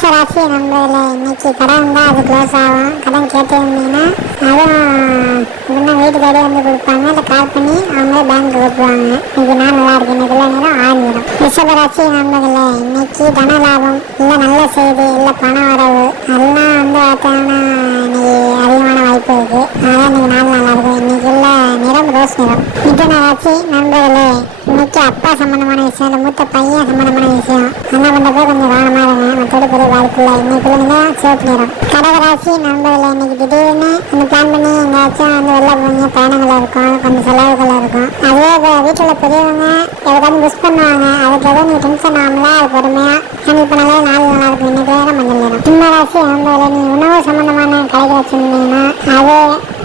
மேஷ ராசி நம்மள இன்னைக்கு கடன் தான் அது க்ளோஸ் ஆகும். கடன் கேட்டிருந்தீங்கன்னா அதுவும் இன்னும் வீட்டு தேடி வந்து கொடுப்பாங்க. இல்லை கால் பண்ணி அவங்களே பேங்க் கொடுத்துருவாங்க இன்னைக்கு நான் நல்லா இருக்கு இன்னைக்கு நேரம் ஆயிரம் ரிஷபராசி ராசி இன்னைக்கு தன லாபம் இல்லை நல்ல செய்தி இல்லை பண வரவு. எல்லாம் வந்து பார்த்தோம்னா இன்னைக்கு அதிகமான வாய்ப்பு இருக்கு. அதான் இன்னைக்கு நாள் நல்லா இருக்கும். இன்னைக்கு உள்ள நிறம் ரோஸ் நிறம் மிதுன ராசி நண்பர்களே இன்னைக்கு அப்பா சம்பந்தமான விஷயம் இல்லை மூத்த பையன் சம்பந்தமான விஷயம். அண்ணா பண்ணுறப்ப கொஞ்சம் கவனமாக இருக்கும் மக்களோட பெரிய வாய்ப்பு இல்லை இன்னைக்குள்ள நிறம் சிவப்பு நிறம். கடகராசி நண்பர்கள் இன்னைக்கு திடீர்னு இந்த பிளான் பண்ணி எங்கேயாச்சும் வந்து வெளில போவீங்க பயணங்கள் இருக்கும் கொஞ்சம் செலவுகள் இருக்கும். அதுவே வீட்டில் பெரியவங்க எதாவது மிஸ் பண்ணுவாங்க அதுக்கு எதுவும் நீ டென்ஷன் ஆகல அது பொறுமையாக நீங்கள் இப்போ நல்லா நாள் நல்லா இருக்கும். இன்னைக்கு நேரம் மஞ்சள் நேரம் சிம்ம ராசி நண்பர்கள் நீ உணவு சம்மந்தமான கடைகள் வச்சுருந்தீங்கன்னா அது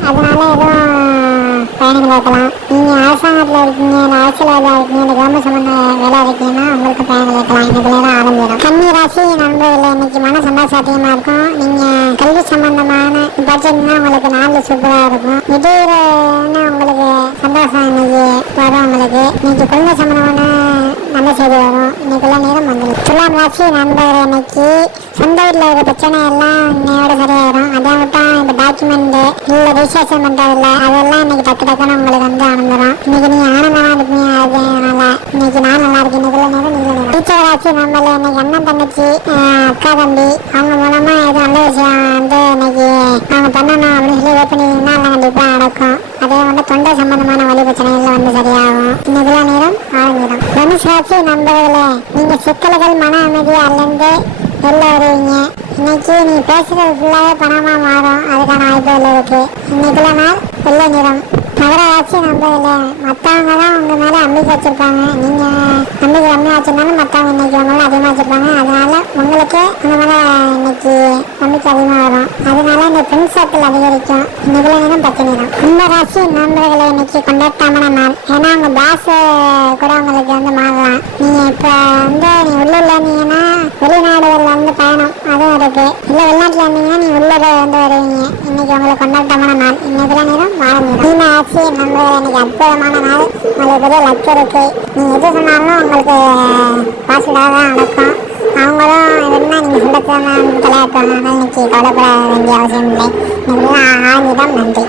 அதனால எதுவும் பயணங்கள் இருக்கலாம் நீங்கள் ஆசை அரசாங்கத்தில் இருக்கீங்க நான் அரசியல்வாதியாக இருக்கீங்க இந்த கவர்மெண்ட் சம்பந்த வேலை இருக்கீங்கன்னா உங்களுக்கு பயணங்கள் கேட்கலாம் இதுல தான் ஆரம்பிடும் கன்னி ராசி நண்பர்களே இன்னைக்கு மன சந்தோஷம் அதிகமாக இருக்கும். நீங்கள் கல்வி சம்பந்தமான பட்ஜெட்னா உங்களுக்கு நாலு சூப்பராக இருக்கும். திடீர்னு உங்களுக்கு சந்தோஷம் இன்னைக்கு வரும் உங்களுக்கு. இன்னைக்கு குழந்தை சம்பந்தமான நல்ல செய்தி வரும். இன்னைக்குள்ள நேரம் வந்துடும் துலாம் ராசி நண்பர் இன்னைக்கு சொந்த வீட்டில் இருக்கிற பிரச்சனை எல்லாம் இன்னையோட சரியாயிரும். இவ்வளோ விசேஷம் ரிஜிஸ்ட்ரேஷன் பண்ணுறதில்ல அதெல்லாம் இன்னைக்கு டக்கு டக்குன்னு உங்களுக்கு வந்து அனுந்துடும் இன்னைக்கு நீ ஆனந்தமாக இருப்பீங்க அதனால இன்னைக்கு நான் நல்லா இருக்கேன். இன்னைக்குள்ள நேரம் நீங்கள் டீச்சர் ஆச்சு நம்மள இன்னைக்கு அண்ணன் தங்கச்சி அக்கா தம்பி அவங்க மூலமாக எது நல்ல விஷயம் வந்து இன்னைக்கு அவங்க பண்ணணும் அப்படின்னு சொல்லி வெயிட் பண்ணிங்கன்னா எல்லாம் கண்டிப்பாக நடக்கும். அதே வந்து தொண்டை சம்பந்தமான வழி பிரச்சனைகள் வந்து சரியாகும். இன்னைக்குள்ள நேரம் ஆரம்பிடும் தனுஷ் ராசி நண்பர்களே நீங்கள் சிக்கல்கள் மன அமைதி அல்லது வெளில வருவீங்க இன்னைக்கு நீ பேசுறது ஃபுல்லாகவே பணமாக மாறும். அதுக்கான வாய்ப்புகள் இருக்கு. இன்னைக்குள்ள நாள் வெள்ளை நிறம். மகர ராசி நம்பதில்ல மற்றவங்க தான் உங்கள் மேலே நம்பிக்கை வச்சுருப்பாங்க. நீங்கள் நம்பிக்கை கம்மியாக வச்சுருந்தாலும் மற்றவங்க இன்னைக்கு உங்களை அதிகமாக வச்சுருப்பாங்க. அதனால உங்களுக்கு உங்கள் மேலே இன்னைக்கு நம்பிக்கை அதிகமாக வரும். அதனால இந்த அதிகரிக்கும் பிரச்சனை தான் பத்து கும்ப ராசி நண்பர்களை இன்னைக்கு கொண்டாட்டாமான நாள். ஏன்னா உங்க பாஸ் கூட உங்களுக்கு வந்து மாறலாம். நீங்கள் இப்ப வந்து நீ உள்ளூரில் இருந்தீங்கன்னா வெளிநாடுகள்ல வந்து பயணம். அதுவும் இருக்கு. இல்ல வெளிநாட்டுல இருந்தீங்கன்னா நீ உள்ளூர் வந்து வருவீங்க. இன்னைக்கு உங்களுக்கு கொண்டாட்டமான நாள். இன்னைக்குல நேரம் மாறணும் நேரம் மீன ஆட்சி நம்ம இன்னைக்கு அற்புதமான நாள். உங்களுக்கு பெரிய லக் இருக்கு. நீ எது சொன்னாலும் உங்களுக்கு பாசிட்டிவாக தான் நடக்கும் அவங்களும் என்ன நீங்கள் சொல்ல தலையாட்டுவாங்க இன்னைக்கு கவலைப்பட வேண்டிய அவசியம் இல்லை. இன்னைக்கு ஆங்கிலம் நன்றி